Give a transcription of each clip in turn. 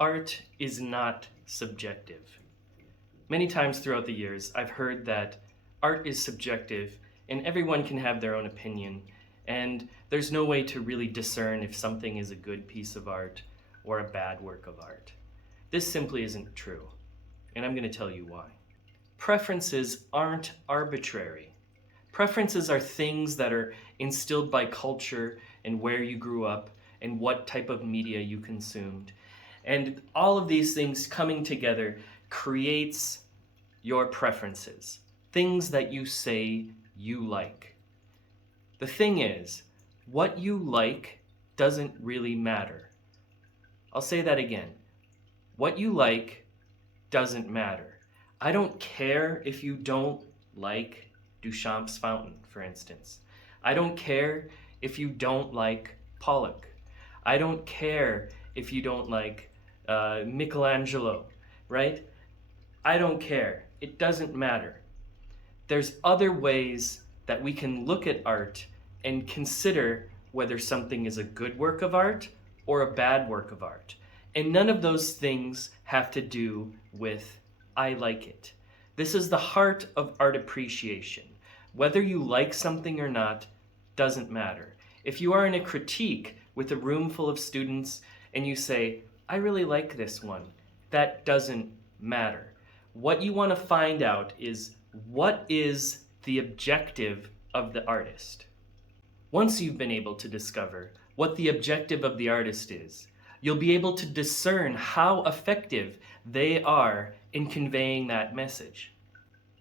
Art is not subjective. Many times throughout the years, I've heard that art is subjective and everyone can have their own opinion, and there's no way to really discern if something is a good piece of art or a bad work of art. This simply isn't true, and I'm going to tell you why. Preferences aren't arbitrary. Preferences are things that are instilled by culture and where you grew up and what type of media you consumed. And all of these things coming together creates your preferences, things that you say you like. The thing is, what you like doesn't really matter. I'll say that again. What you like doesn't matter. I don't care if you don't like Duchamp's fountain, for instance. I don't care if you don't like Pollock. I don't care if you don't like Michelangelo, right? I don't care. It doesn't matter. There's other ways that we can look at art and consider whether something is a good work of art or a bad work of art. And none of those things have to do with I like it. This is the heart of art appreciation. Whether you like something or not doesn't matter. If you are in a critique with a room full of students and you say, I really like this one, that doesn't matter. What you want to find out is what is the objective of the artist. Once you've been able to discover what the objective of the artist is, you'll be able to discern how effective they are in conveying that message.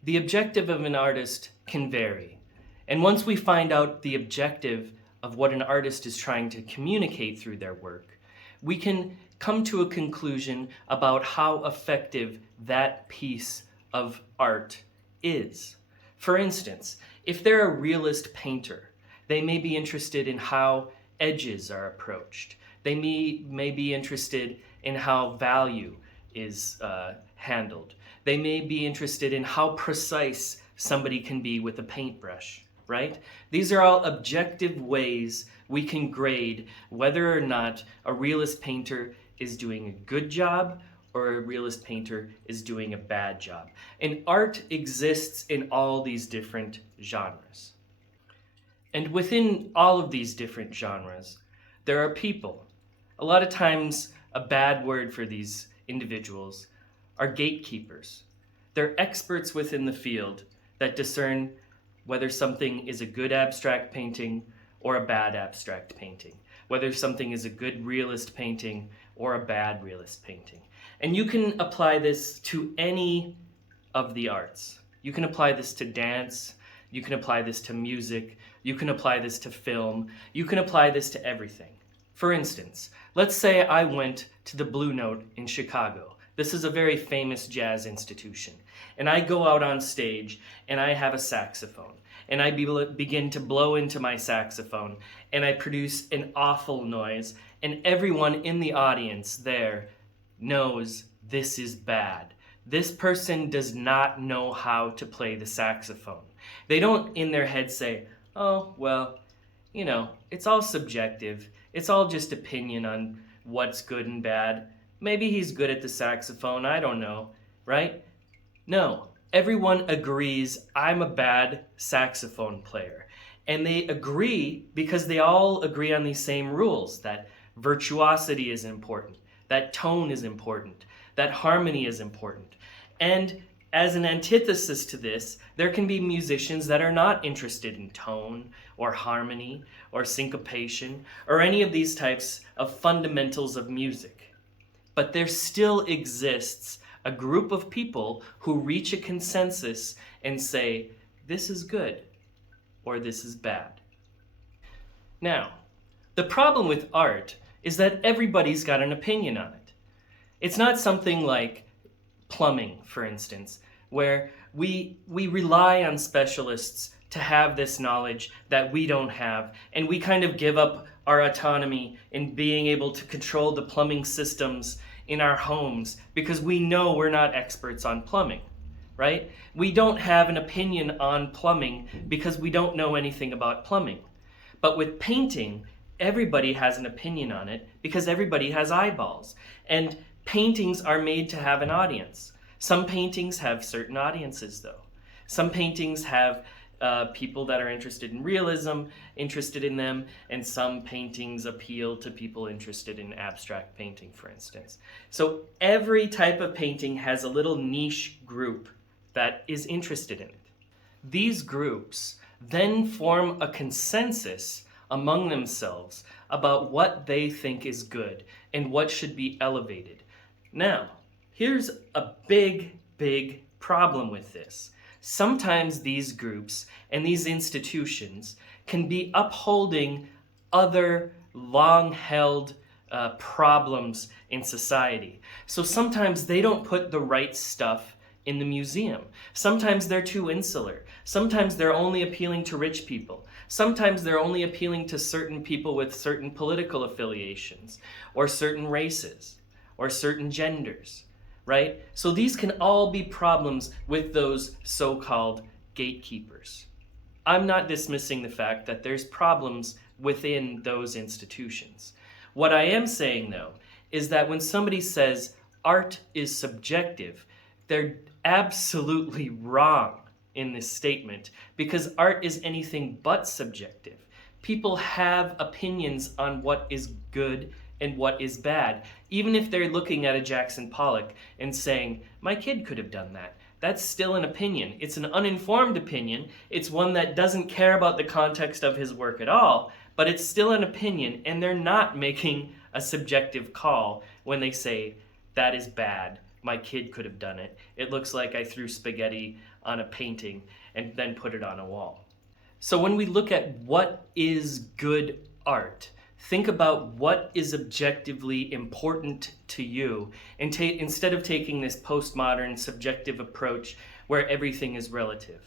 The objective of an artist can vary, and once we find out the objective of what an artist is trying to communicate through their work, we can come to a conclusion about how effective that piece of art is. For instance, if they're a realist painter, they may be interested in how edges are approached. They may be interested in how value is handled. They may be interested in how precise somebody can be with a paintbrush, right? These are all objective ways we can grade whether or not a realist painter is doing a good job or a realist painter is doing a bad job. And art exists in all these different genres. And within all of these different genres, there are people. A lot of times, a bad word for these individuals are gatekeepers. They're experts within the field that discern whether something is a good abstract painting or a bad abstract painting, whether something is a good realist painting or a bad realist painting. And you can apply this to any of the arts. You can apply this to dance, you can apply this to music, you can apply this to film, you can apply this to everything. For instance, let's say I went to the Blue Note in Chicago. This is a very famous jazz institution. And I go out on stage and I have a saxophone. And I begin to blow into my saxophone and I produce an awful noise. And everyone in the audience there knows this is bad. This person does not know how to play the saxophone. They don't in their head say, oh, well, you know, it's all subjective. It's all just opinion on what's good and bad. Maybe he's good at the saxophone, I don't know, right? No, everyone agrees I'm a bad saxophone player. And they agree because they all agree on these same rules, that virtuosity is important, that tone is important, that harmony is important. And as an antithesis to this, there can be musicians that are not interested in tone or harmony or syncopation or any of these types of fundamentals of music. But there still exists a group of people who reach a consensus and say, this is good or this is bad. Now, the problem with art is that everybody's got an opinion on it. It's not something like plumbing, for instance, where we rely on specialists to have this knowledge that we don't have, and we kind of give up our autonomy in being able to control the plumbing systems in our homes because we know we're not experts on plumbing, right? We don't have an opinion on plumbing because we don't know anything about plumbing. But with painting, everybody has an opinion on it because everybody has eyeballs. And Paintings are made to have an audience. Some paintings have certain audiences, though. Some paintings have people that are interested in realism, interested in them, and some paintings appeal to people interested in abstract painting, for instance. So every type of painting has a little niche group that is interested in it. These groups then form a consensus among themselves about what they think is good and what should be elevated. Now, here's a big problem with this. Sometimes these groups and these institutions can be upholding other long-held problems in society. So sometimes they don't put the right stuff in the museum. Sometimes they're too insular. Sometimes they're only appealing to rich people. Sometimes they're only appealing to certain people with certain political affiliations, or certain races, or certain genders, right? So these can all be problems with those so-called gatekeepers. I'm not dismissing the fact that there's problems within those institutions. What I am saying, though, is that when somebody says art is subjective, they're absolutely wrong in this statement, because art is anything but subjective. People have opinions on what is good and what is bad, even if they're looking at a Jackson Pollock and saying, my kid could have done that. That's still an opinion. It's an uninformed opinion. It's one that doesn't care about the context of his work at all, but it's still an opinion, and they're not making a subjective call when they say, that is bad. My kid could have done it. It looks like I threw spaghetti on a painting and then put it on a wall. So when we look at what is good art, think about what is objectively important to you, and instead of taking this postmodern subjective approach where everything is relative.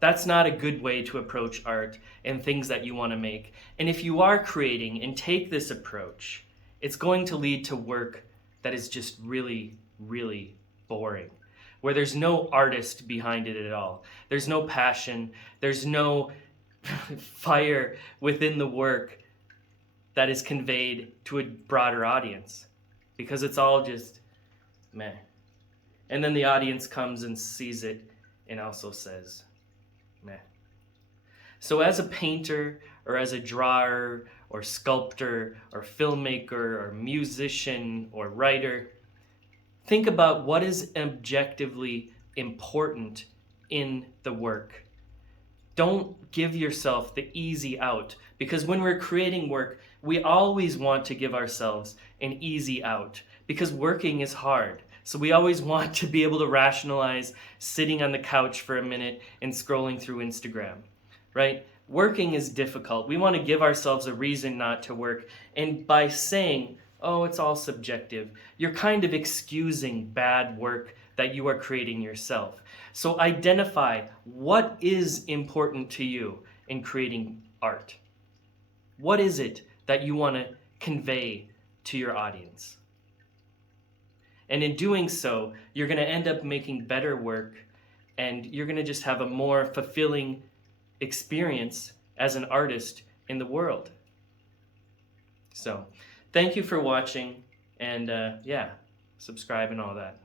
That's not a good way to approach art and things that you want to make. And if you are creating and take this approach, it's going to lead to work that is just really boring, where there's no artist behind it at all. There's no passion. There's no fire within the work that is conveyed to a broader audience, because it's all just meh. And then the audience comes and sees it and also says meh. So as a painter or as a drawer or sculptor or filmmaker or musician or writer, think about what is objectively important in the work. Don't give yourself the easy out, because when we're creating work, we always want to give ourselves an easy out, because working is hard. So we always want to be able to rationalize sitting on the couch for a minute and scrolling through Instagram, right? Working is difficult. We want to give ourselves a reason not to work. And by saying, oh, it's all subjective, you're kind of excusing bad work that you are creating yourself. So identify what is important to you in creating art. What is it that you want to convey to your audience? And in doing so, you're going to end up making better work, and you're going to just have a more fulfilling experience as an artist in the world. So, thank you for watching, and yeah, subscribe and all that.